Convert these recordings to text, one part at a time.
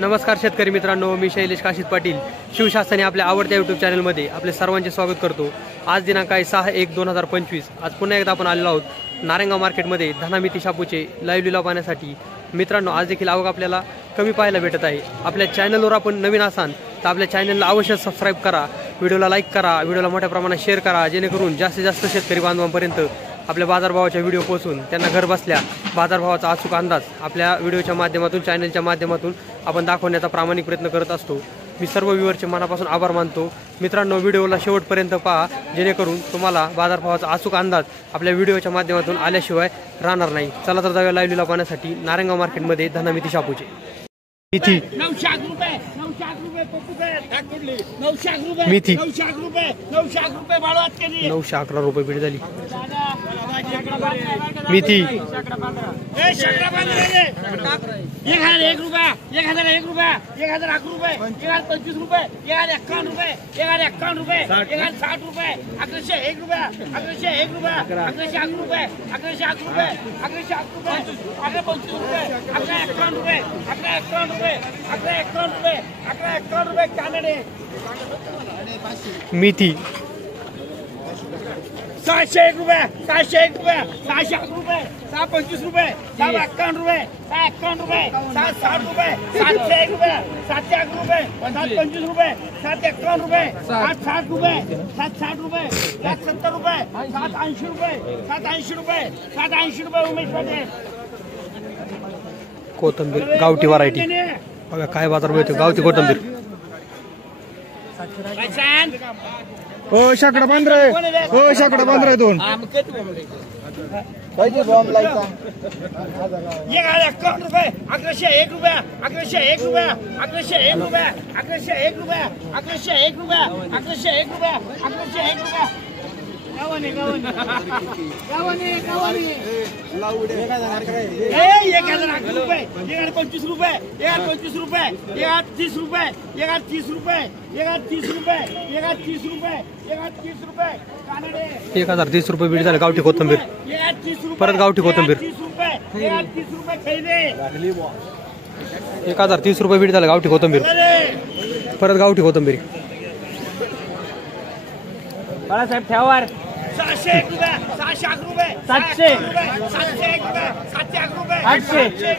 नमस्कार शेतकरी मित्रांनो, मी शैलेश काशीत पाटील शिवशास्त्राने आपल्या आवडत्या यूट्यूब चॅनलमध्ये आपले सर्वांचे स्वागत करतो। आज दिनांक आहे 6/1/2025। आज पुन्हा एकदा आपण आलेलो आहोत नारायणगाव मार्केटमध्ये धनामिती शापूचे लाईव्ह लिलाव पाहण्यासाठी। मित्रांनो, आज देखील आवक आपल्याला कमी पाहायला भेटत आहे। आपल्या चॅनलवर आपण नवीन असाल तर आपल्या चॅनलला अवश्य सबस्क्राईब करा, व्हिडिओला लाईक करा, व्हिडिओला मोठ्या प्रमाणात शेअर करा, जेणेकरून जास्तीत जास्त शेतकरी बांधवांपर्यंत आपल्या बाजारभावाच्या व्हिडिओ पोहोचून त्यांना घर बसल्या बाजारभावाचा अचूक अंदाज आपल्या व्हिडिओच्या माध्यमातून चॅनलच्या माध्यमातून आपण दाखवण्याचा प्रामाणिक प्रयत्न करत असतो। मी सर्व व्ह्यूअरचे मनापासून आभार मानतो। मित्रांनो, व्हिडिओला शेवटपर्यंत पहा, जेणेकरून तुम्हाला बाजारभावाचा अचूक अंदाज आपल्या व्हिडिओच्या माध्यमातून आल्याशिवाय राहणार नाही। चला तर जाऊया लाईव्ह लिलाव पाहण्यासाठी नारायणगाव मार्केटमध्ये धनामिती शापूचे। मेथी 900 रुपये 900 रुपये मेथी 900 रुपये बाळवात केली 911 रुपये बीड झाली। मेथी 1001 रुपये 1001 रुपये 1001 रुपये 1025 रुपये 1051 रुपये 1051 रुपये 1060 रुपये 1101 रुपये 1101 रुपये 1101 रुपये 1101 रुपये 1101 रुपये 1125 रुपये 1151 रुपये 1151 रुपये 1151 रुपये 1151 रुपये कानडे मेथी 601 रुपये 601 रुपये 601 रुपये 625 रुपये 651 रुपये 651 रुपये 760 रुपये 701 रुपये 701 रुपये 725 रुपये 751 रुपये 760 रुपये 760 रुपये 770 रुपये 780 रुपये 780 रुपये 780 रुपये उमेश पाटील। कोथंबीर गावठी व्हरायटी बघा काय बाजार मिळतो गावठी कोथंबीर। ओ शाकडा 15 ओ शाकडा 15 दोन पाहिजे बॉम्ब लायचा 1151 रुपये 1101 रुपये 1101 रुपये 1101 रुपये 1101 रुपये 1101 रुपये 1101 रुपये 1101 रुपये गावाने गावाने लावडे 1001 रुपये 1025 रुपये 1025 रुपये 1030 रुपये 1030 रुपये 1030 रुपये 1030 रुपये 1030 रुपये कानडे 1030 रुपये बीड झाले गावठी कोथंबीर। 1030 रुपये परत गावठी कोथंबीर 1030 रुपये 1030 रुपये खैले 1030 रुपये बीड झाले गावठी कोथंबीर। परत गावठी कोथंबीर बाळासाहेब ठेवार 601 रुपये 601 रुपये 700 701 रुपये 701 रुपये 800 रुपये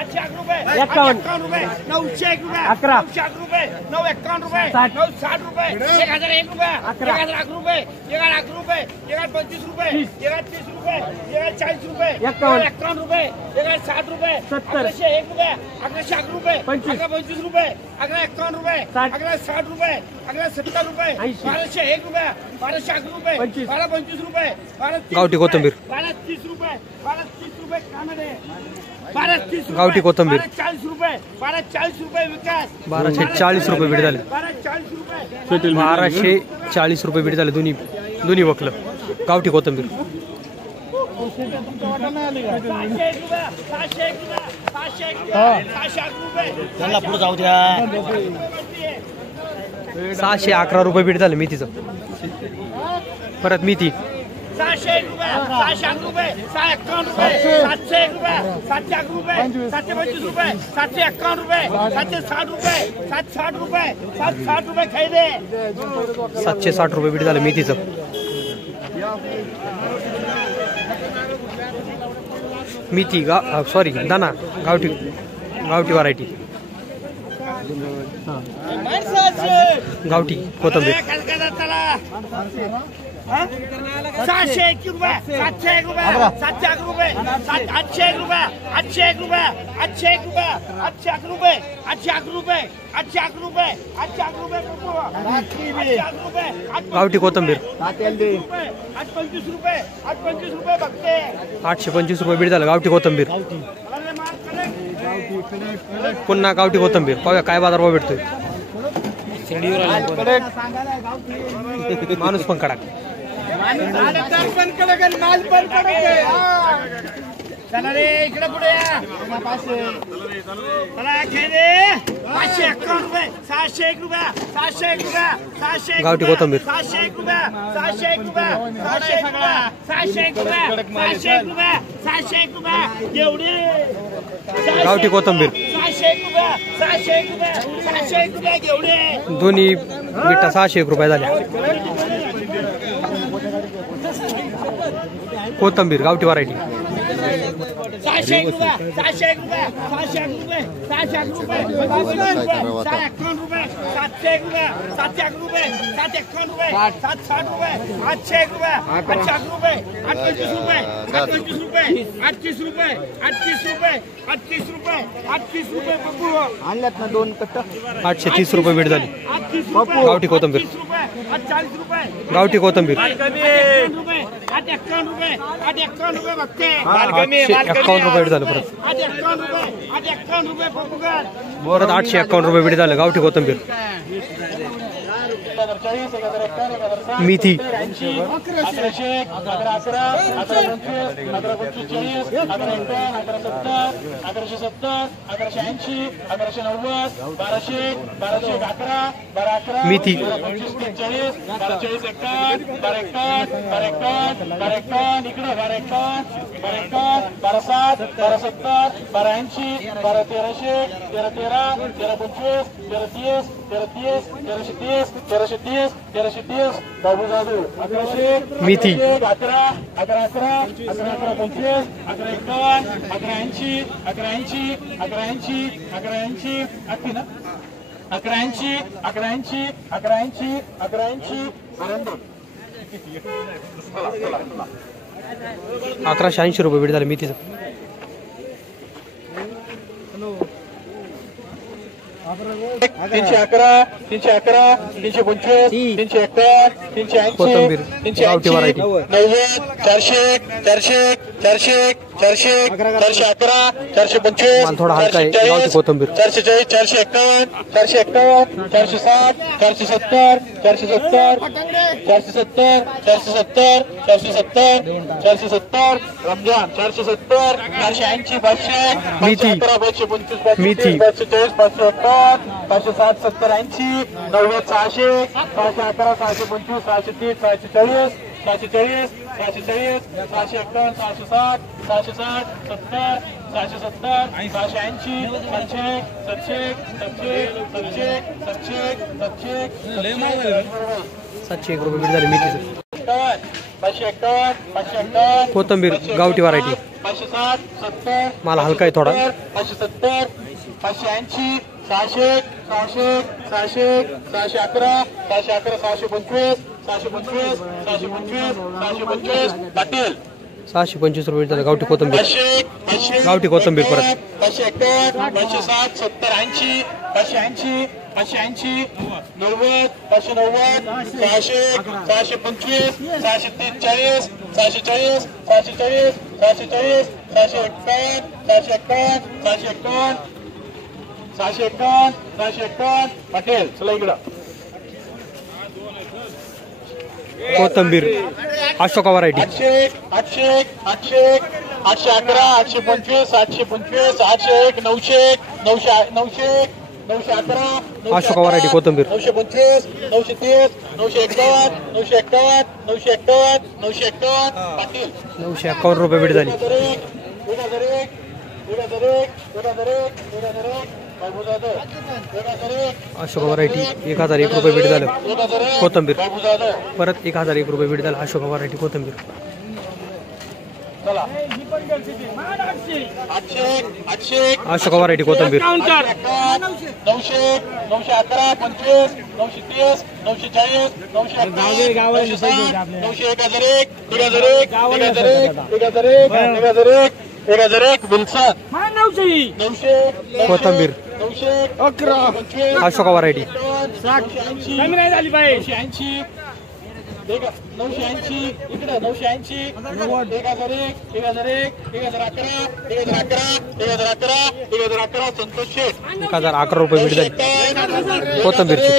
51 रुपये 901 रुपये 900 रुपये 951 रुपये 960 रुपये 1001 रुपये 1001 रुपये 1001 रुपये 1025 रुपये 1030 रुपये 1040 रुपये 51 रुपये 1060 रुपये 1101 रुपये 1101 रुपये 25 रुपये 1151 रुपये 1160 रुपये 1170 रुपये 1201 रुपये 1201 रुपये 1225 रुपये गावठी कोथंबीर 1230 रुपये 1230 रुपये कानडे 1230 गावठी कोथंबीर 1240 रुपये 1240 रुपये विकास 1240 रुपये बीड झाले। 1240 रुपये 1240 रुपये बीड झाले दोन्ही वकलं गावठी कोथंबीर। 611 रुपये बीड झाले मेथीचं। परत मेथी 601 रुपये 601 रुपये 651 रुपये 701 रुपये 701 रुपये 725 रुपये 751 रुपये 760 रुपये 760 रुपये 760 रुपये खैदे 760 रुपये बीड झालं मेथीचं। मेथी सॉरी दाना गावठी व्हरायटी गावठी कोथंबीर 601 रुपये 701 रुपये 701 रुपये 801 रुपये 801 रुपये 801 रुपये 801 रुपये 801 रुपये 801 रुपये 801 रुपये गावठी कोथंबीर 825 रुपये 825 रुपये बघते 825 रुपये बीड झालं गावठी कोथंबीर। पुन्हा गावठी कोथंबीर पाहूया काय बाजारभाव भेटतोय। माणूस पण कडक चला रे इकडे पुढे या चला खेळे 551 रुपये 601 रुपये 601 रुपये 601 गावठी कोथंबीर 601 रुपये 601 रुपये 601 रुपये 601 रुपये 601 रुपये 601 रुपये एवढे गावठी कोथंबीर 601 दोन्ही बिट्टा 601 रुपये झाले. कोथंबीर गावठी व्हरायटी 601 रुपये 601 रुपये 601 रुपये 601 रुपये 701 रुपये 701 रुपये 701 रुपये 751 रुपये 760 रुपये 801 रुपये 800 रुपये 38 रुपये 38 रुपये 38 रुपये 38 रुपये 38 रुपये 38 रुपये बघू आणल्यात ना 2 कट्ट 830 रुपये बीट झाली. 38 रुपये गावठी कोथंबीर 40 रुपये गावठी कोथंबीर 851 रुपये 851 रुपये 851 रुपये बघते 851 रुपये बीट झालं. परत 851 रुपये बघूगार परत 851 रुपये बीट झालं गावठी कोथंबीर. मेथी 1180 मेथी 1330 बाबू जाधव 1100 मेथी 11 11 11 25 11 1180 1180 1180 1180 अख्खी ना 1180 1180 1180 1180 1180 रुपये बीट झालं मेथीचं. 311 311 325 351 380 कोथंबीर गावठी व्हरायटी 90 400 400 400 400 411 425 माल थोडा हलका आहे. गावठी कोथंबीर 440 451 451 460 470 470 470 470 470 470 रमजान 470 480 500 मेथी 525 मेथी 540 551 560 70 80 90 600 611 625 630 640 640 640 651 660 660 70 670 680 700 701 रुपये बीट झाले मेथीचं. 551 कोथंबीर गावठी व्हरायटी 560 70 माल हलका आहे थोडा. 570 580 600 600 600 611 611 625 625 625 625 पाटील 625 रुपये झालं गावठी कोथंबीर. 500 गावठी कोथंबीर परत 551 560 70 80 580 580 90 590 600 625 640 640 640 640 641 651 651 651 651 पाटील चला इकडं कोथंबीर अशोका व्हरायटी 800 800 811 825 825 801 900 900 911 अशोका व्हरायटी कोथंबीर 925 930 951 951 951 951 पाटील 951 रुपये बीट झाली. 1001 बाबू जाधव 1001 अशोका व्हरायटी 1001 रुपये बीट झालं कोथंबीर. बाबू जाधव परत 1001 रुपये बीट झालं अशोका व्हरायटी कोथंबीर. चला 800 800 अशोका व्हरायटी कोथंबीर 900 911 25 930 940 901 विल्सन 900 कोथंबीर 911 अशोका व्हरायटी 980 980 इकडे 980 1001 संतोष शेठ 1011 रुपये बीट झाली कोथंबीरची.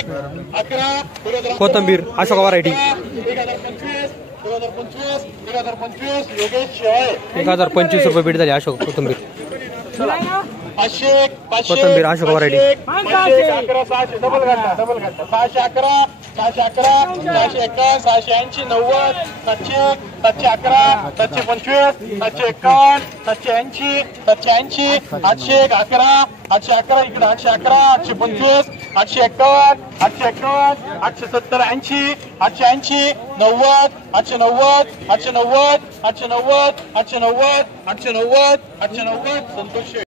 11 कोथंबीर अशोका व्हरायटी 2025 योगेश शेवाळे 1025 रुपये बीट झाली अशोक कोथंबीर. कोथंबीर अशोक व्हरायटी 11 600 डबल घाटा 611 611 681 680 90 711 725 751 780 780 811 811 इकडे 811 825 851 851 870 80 880 90 890 890 890 890 890 890 संतोष